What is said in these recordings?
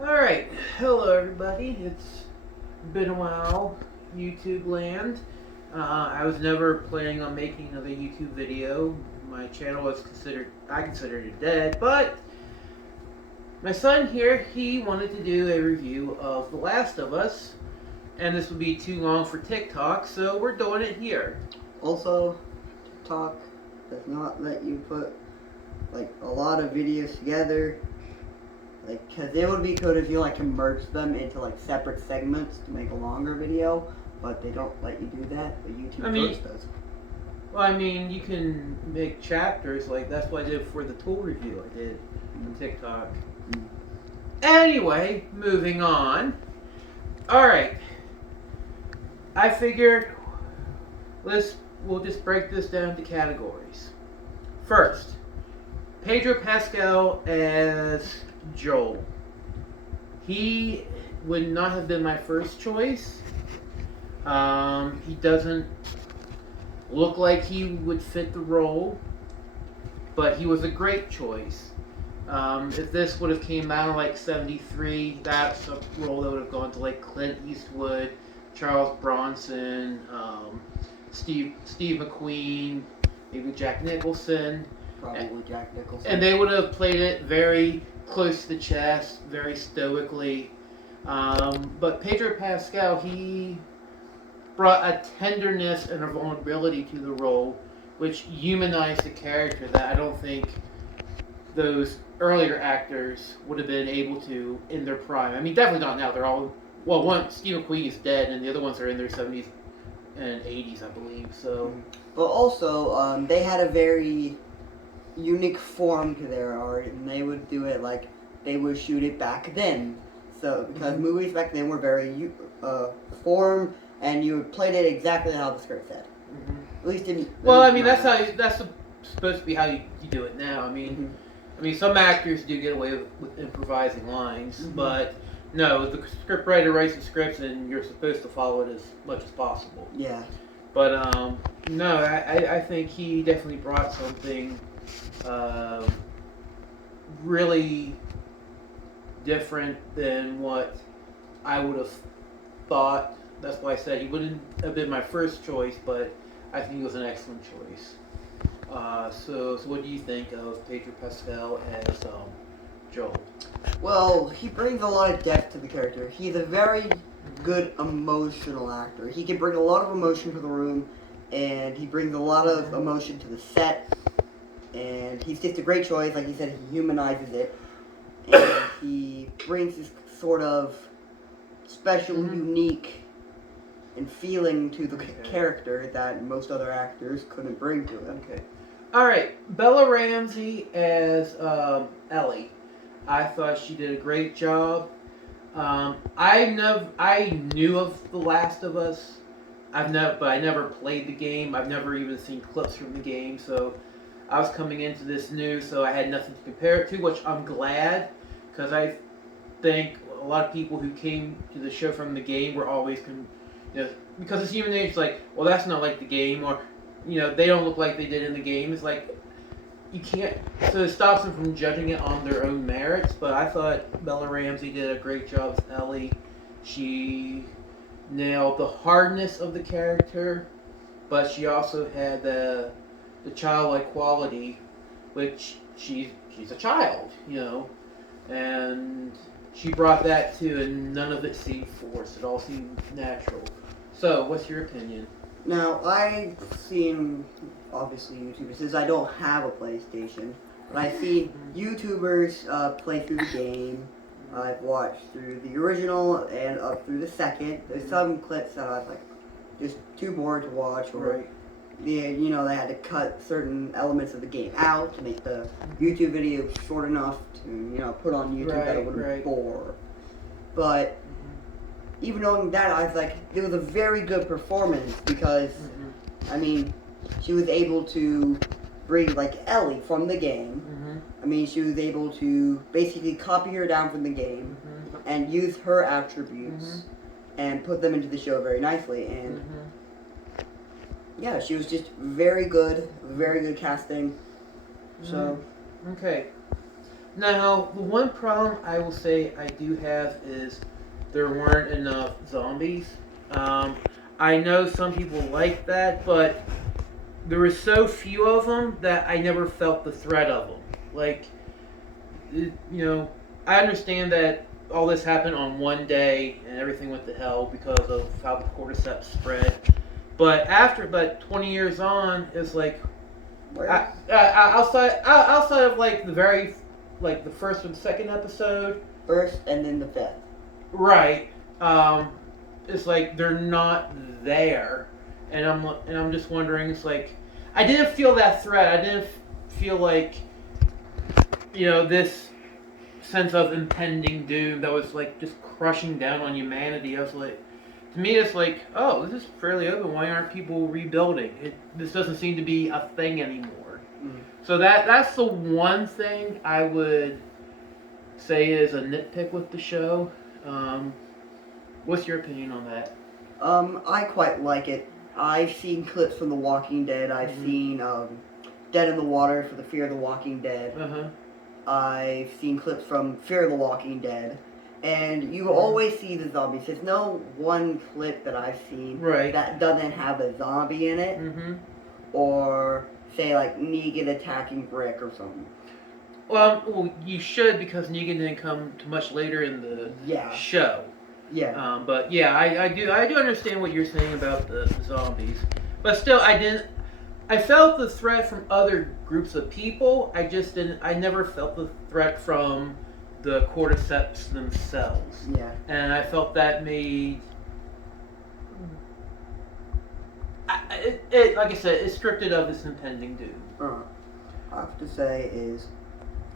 Alright, hello everybody. It's been a while, YouTube land. I was never planning on making another YouTube video. My channel was I considered it dead, but my son here, he wanted to do a review of The Last of Us, and this would be too long for TikTok, so we're doing it here. Also, TikTok does not let you put a lot of videos together. Because it would be good if you can merge them into separate segments to make a longer video, but they don't let you do that. But YouTube first does. Well, you can make chapters. That's what I did for the tool review I did on TikTok. Anyway, moving on. Alright. I figured we'll just break this down to categories. First, Pedro Pascal as Joel. He would not have been my first choice. He doesn't look like he would fit the role, but he was a great choice. If this would have came out in 73, that's a role that would have gone to Clint Eastwood, Charles Bronson, Steve McQueen, maybe Jack Nicholson. Probably Jack Nicholson. And they would have played it very close to the chest, very stoically. But Pedro Pascal, he brought a tenderness and a vulnerability to the role, which humanized the character that I don't think those earlier actors would have been able to in their prime. Definitely not now. They're all, Steve McQueen is dead, and the other ones are in their 70s and 80s, I believe. So, but also, they had a very unique form to their art, and they would do it they would shoot it back then. So because movies back then were very form, and you played it exactly how the script said. At least in that's supposed to be how you do it now. Some actors do get away with improvising lines, but no, the scriptwriter writes the scripts, and you're supposed to follow it as much as possible. Yeah. But no, I think he definitely brought something really different than what I would have thought. That's why I said he wouldn't have been my first choice, but I think he was an excellent choice. So what do you think of Pedro Pascal as Joel? Well, he brings a lot of depth to the character. He's a very good emotional actor. He can bring a lot of emotion to the room, and he brings a lot of emotion to the set. And he's just a great choice. Like you said, he humanizes it. And he brings this sort of special, unique, and feeling to the character that most other actors couldn't bring to him. Okay. Alright, Bella Ramsey as Ellie. I thought she did a great job. I knew of The Last of Us. But I never played the game. I've never even seen clips from the game, so I was coming into this new, so I had nothing to compare it to, which I'm glad, because I think a lot of people who came to the show from the game were always, because it's human nature, it's that's not like the game, or, they don't look like they did in the game. It's you can't, so it stops them from judging it on their own merits, but I thought Bella Ramsey did a great job as Ellie. She nailed the hardness of the character, but she also had the childlike quality, which she's a child, and she brought that too, and none of it seemed forced. It all seemed natural. So, what's your opinion? Now, I've seen, obviously, YouTubers, since I don't have a PlayStation, but I've seen YouTubers play through the game. I've watched through the original and up through the second. There's some clips that I was just too bored to watch, or they had to cut certain elements of the game out to make the YouTube video short enough to, put on YouTube that it wouldn't bore. But even knowing that, I was it was a very good performance because, she was able to bring, Ellie from the game. She was able to basically copy her down from the game and use her attributes and put them into the show very nicely. And yeah, she was just very good casting. So okay. Now, the one problem I will say I do have is there weren't enough zombies. Um, I know some people like that, but there were so few of them that I never felt the threat of them. Like, I understand that all this happened on one day and everything went to hell because of how the cordyceps spread. But 20 years on, it's like outside of like the first or the second episode, First and then the fifth. right? It's like they're not there, and I'm just wondering. It's like I didn't feel that threat. I didn't feel like this sense of impending doom that was like just crushing down on humanity. I was like, to me, it's like, oh, this is fairly open. Why aren't people rebuilding? This doesn't seem to be a thing anymore. Mm. So that's the one thing I would say is a nitpick with the show. What's your opinion on that? I quite like it. I've seen clips from The Walking Dead. I've seen Dead in the Water for the Fear of the Walking Dead. Uh-huh. I've seen clips from Fear of the Walking Dead. And you always see the zombies. There's no one clip that I've seen that doesn't have a zombie in it. Mm-hmm. Or, say, like, Negan attacking Rick or something. Well, you should, because Negan didn't come too much later in the show. Yeah. But yeah, I do understand what you're saying about the zombies. But still, I felt the threat from other groups of people. I never felt the threat from the cordyceps themselves. Yeah. And I felt that made it like I said, it stripped it of its impending doom. I have to say is,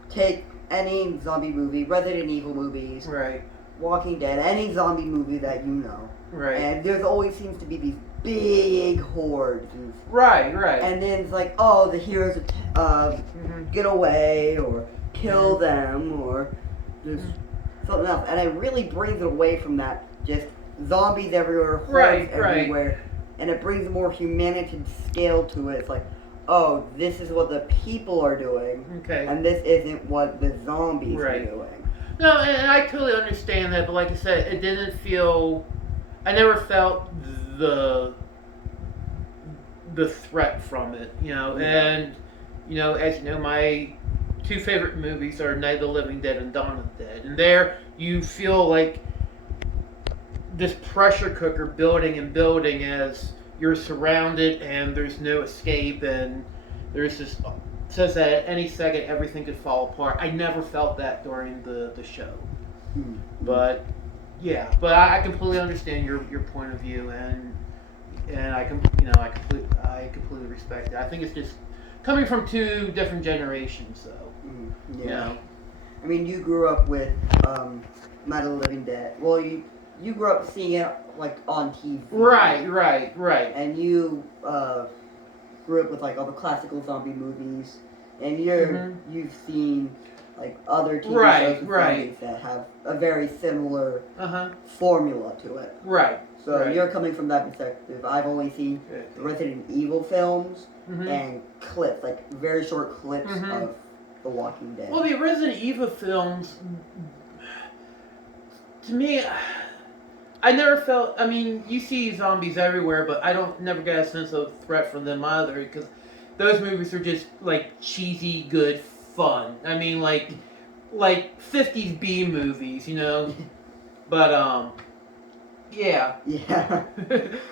take any zombie movie, Resident Evil movies, Right. Walking Dead, any zombie movie that you know. Right. And there's always seems to be these big hordes. Right. And then it's like, oh, the heroes get away or kill them or just something else. And it really brings it away from that just zombies everywhere, hordes everywhere. And it brings a more humanity scale to it. It's like, oh, this is what the people are doing. Okay. And this isn't what the zombies are doing. No, and I totally understand that, but like I said, it didn't feel. I never felt the threat from it, and as you know, my two favorite movies are Night of the Living Dead and Dawn of the Dead, and there you feel like this pressure cooker building and building as you're surrounded and there's no escape, and there's just says that at any second everything could fall apart. I never felt that during the show. But yeah, but I completely understand your point of view, and I completely respect it. I think it's just coming from two different generations, though. Yeah. I mean, you grew up with Night of the Living Dead. Well, you grew up seeing it like on TV. Right. And you grew up with like all the classical zombie movies, and you've seen like other TV shows with zombies that have a very similar formula to it. Right. So you're coming from that perspective. I've only seen the Resident Evil films and clips, like very short clips of The Walking Dead. Well, the Resident Evil films, to me, I never felt. I mean, you see zombies everywhere, but I never get a sense of threat from them either, because those movies are just like cheesy, good fun. I mean, like 50s B movies, But yeah. Yeah.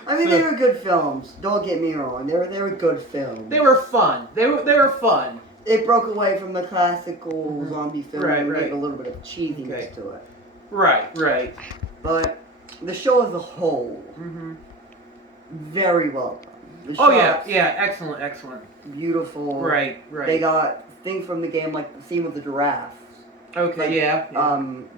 I mean, they were good films. Don't get me wrong. They were good films. They were fun. They were fun. It broke away from the classical zombie film and gave a little bit of cheesiness to it. Right. But the show as a whole, very well done. Yeah, excellent. Beautiful. Right. They got things from the game, like the scene with the giraffes. Okay,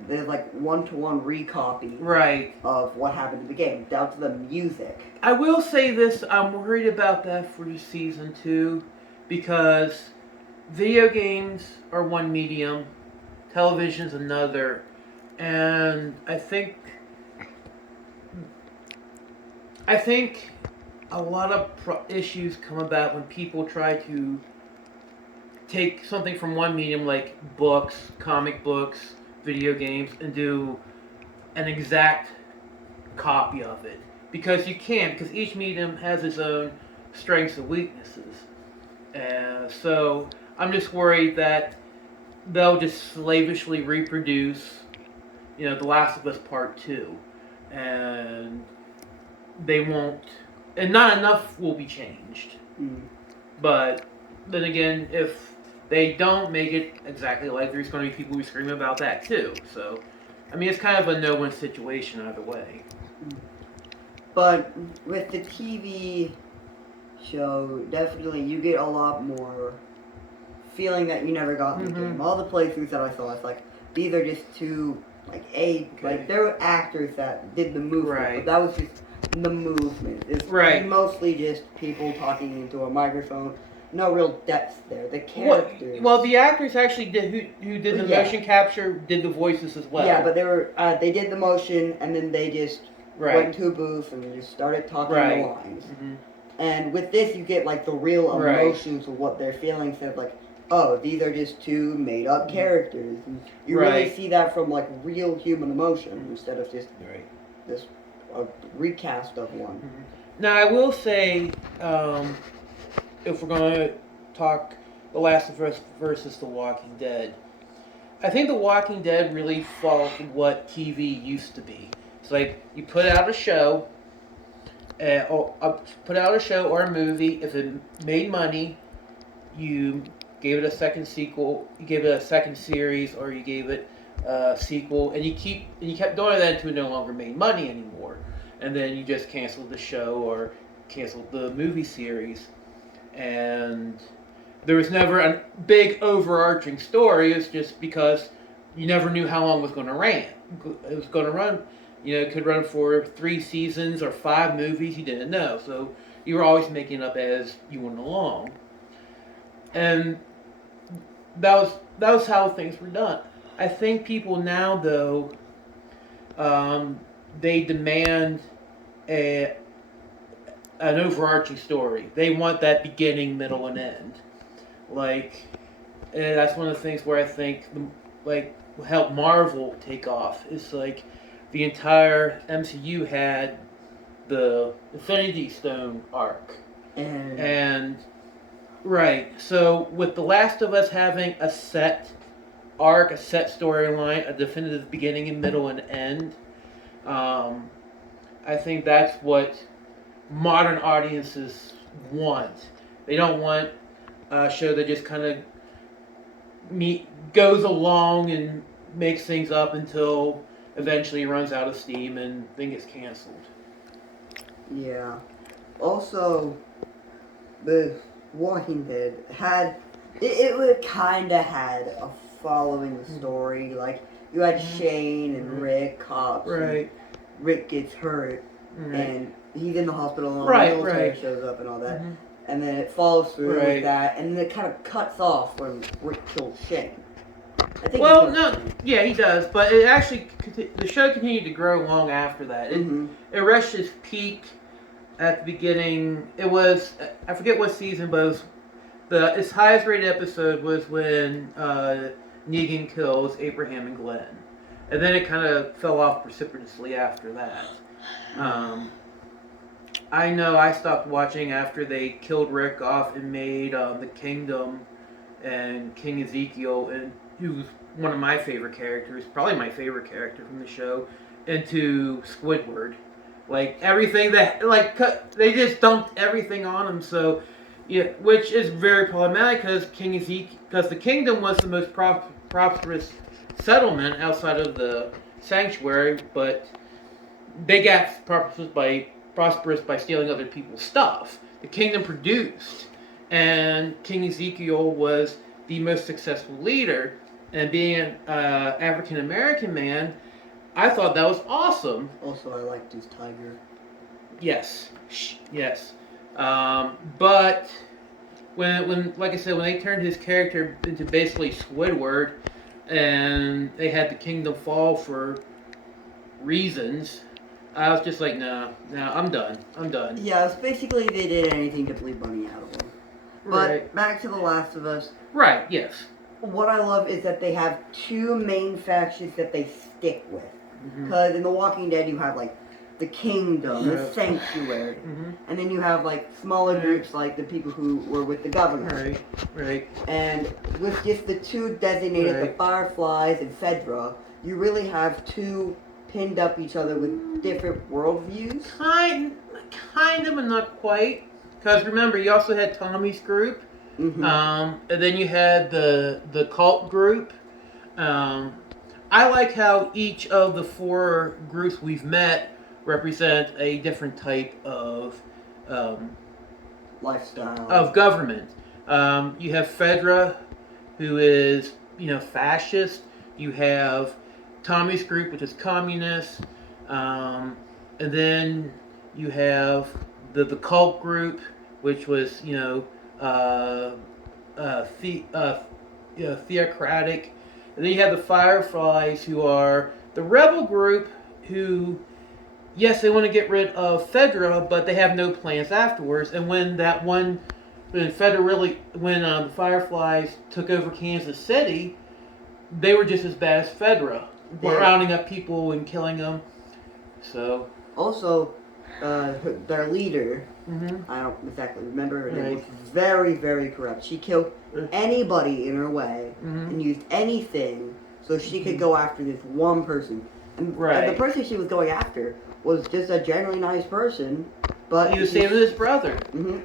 There's like one-to-one recopy of what happened in the game, down to the music. I will say this, I'm worried about that for season 2, because video games are one medium, television's another, and I think a lot of issues come about when people try to take something from one medium like books, comic books, video games, and do an exact copy of it. Because you can't, because each medium has its own strengths and weaknesses. So I'm just worried that they'll just slavishly reproduce, The Last of Us Part 2. And they won't, and not enough will be changed. Mm. But then again, if they don't make it exactly like, there's going to be people who scream about that too. So, I mean, it's kind of a no-win situation either way. But with the TV show, definitely you get a lot more feeling that you never got in the game. All the playthroughs that I saw, it's like these are just two like there were actors that did the movement, Right. but that was just the movement. It's mostly just people talking into a microphone. No real depth there. The characters. Well, the actors actually did who did the motion capture did the voices as well. Yeah, but they did the motion and then they just went into a booth and just started talking the lines. Mm-hmm. And with this, you get like the real emotions of what they're feeling instead of like, oh, these are just two made-up characters. And you really see that from like real human emotion instead of just this recast of one. Mm-hmm. Now, I will say, if we're going to talk The Last of Us versus The Walking Dead, I think The Walking Dead really followed what TV used to be. It's like you put out a show, or a movie. If it made money, you gave it a second sequel, you gave it a second series, or you gave it a sequel, and you kept doing that until it no longer made money anymore, and then you just canceled the show or canceled the movie series, and there was never a big overarching story. It's just because you never knew how long it was going to run. It was going to run. It could run for 3 seasons or 5 movies. You didn't know, so you were always making it up as you went along. And that was how things were done. I think people now, though, they demand an overarching story. They want that beginning, middle, and end. And that's one of the things where I think help Marvel take off. It's like the entire MCU had the Infinity Stone arc, and so with The Last of Us having a set arc, a set storyline, a definitive beginning and middle and end, I think that's what modern audiences want. They don't want a show that just kind of goes along and makes things up until eventually runs out of steam and then gets canceled. Yeah. Also, the Walking Dead had it kind of had a following the story. Like you had Shane and Rick, cops. And Rick gets hurt and he's in the hospital and the military shows up and all that. Mm-hmm. And then it follows through with that, and then it kind of cuts off when Rick kills Shane. I think he does, but it actually, the show continued to grow long after that. It reached its peak at the beginning. It was, I forget what season, but its highest rated episode was when Negan kills Abraham and Glenn. And then it kind of fell off precipitously after that. I know I stopped watching after they killed Rick off and made the Kingdom and King Ezekiel, and he was one of my favorite characters, probably my favorite character from the show, into Squidward. Everything that, they just dumped everything on him, so, which is very problematic because the Kingdom was the most prosperous settlement outside of the Sanctuary, but they got prosperous by stealing other people's stuff. The Kingdom produced, and King Ezekiel was the most successful leader, and being an African American man, I thought that was awesome. Also, I liked his tiger. Yes. But when like I said, when they turned his character into basically Squidward, and they had the Kingdom fall for reasons, I was just like, no, I'm done. Yeah, it's basically they did anything to bleed money out of him. But back to The Last of Us, Right. Yes. What I love is that they have two main factions that they stick with. Mm-hmm. Because in The Walking Dead, you have like the Kingdom, the Right. Sanctuary, Mm-hmm. and then you have like smaller Right. groups like the people who were with the governor. Right. Right. And with just the two designated, the Right. Fireflies and Fedra, you really have two pinned up each other with different worldviews. Kind of, but not quite. Because remember, you also had Tommy's group, Mm-hmm. and then you had the cult group. I like how each of the four groups we've met represent a different type Lifestyle. of government. You have Fedra, who is fascist. You have Tommy's group, which is communist, and then you have the cult group, which was theocratic. And then you have the Fireflies, who are the rebel group, who, yes, they want to get rid of Fedra, but they have no plans afterwards. And when the Fireflies took over Kansas City, they were just as bad as Fedra. Were rounding up people and killing them. So. Also, their leader, Mm-hmm. I don't exactly remember her name, Right. was very, very corrupt. She killed anybody in her way and used anything so she could go after this one person. And the person she was going after was just a generally nice person, but he was saving his brother.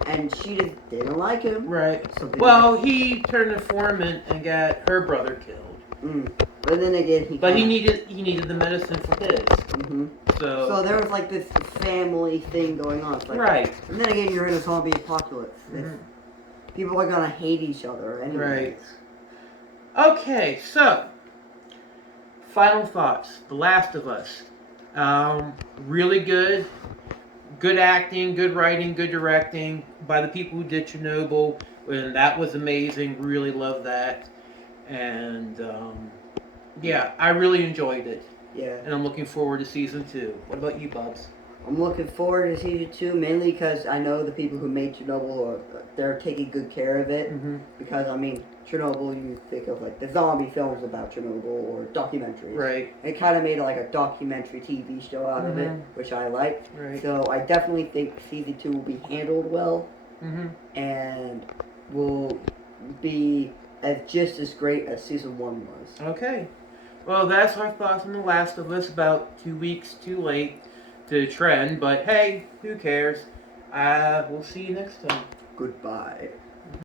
And she just didn't like him. Right. Well, he turned informant and got her brother killed. But then again, he needed the medicine for his. So there was like this family thing going on. It's like, right. And then again, you're in a zombie apocalypse. People are gonna hate each other anyways. Right. Okay, so final thoughts. The Last of Us. Really good. Good acting, good writing, good directing by the people who did Chernobyl. And that was amazing. Really loved that. And yeah, I really enjoyed it. Yeah. And I'm looking forward to season 2. What about you, Bubs? I'm looking forward to season 2 mainly because I know the people who made Chernobyl they're taking good care of it. Because I mean, Chernobyl, you think of like the zombie films about Chernobyl or documentaries. Right. It kind of made like a documentary TV show out of it, which I liked. Right. So I definitely think season 2 will be handled well, and will be just as great as season 1 was. Okay. Well, that's our thoughts on The Last of Us. About 2 weeks too late to trend, but hey, who cares? We'll see you next time. Goodbye.